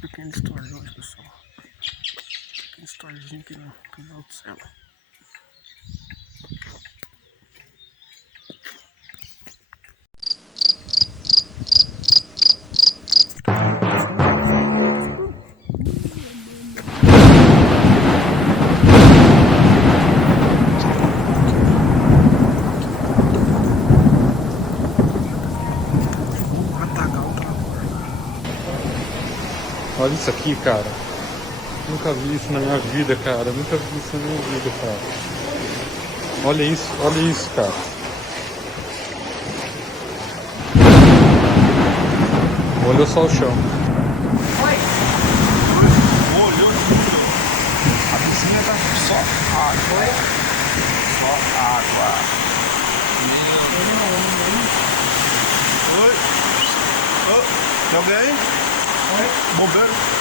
Pequena história hoje, pessoal. Pequena historiazinha aqui no canal do céu. Olha isso aqui, cara. Nunca vi isso na minha vida, cara. Nunca vi isso na minha vida, cara. Olha isso, cara. Olha só o chão. Olhou, a piscina tá só água. Só água. Oi? Oh, tem alguém aí? Bombeiro?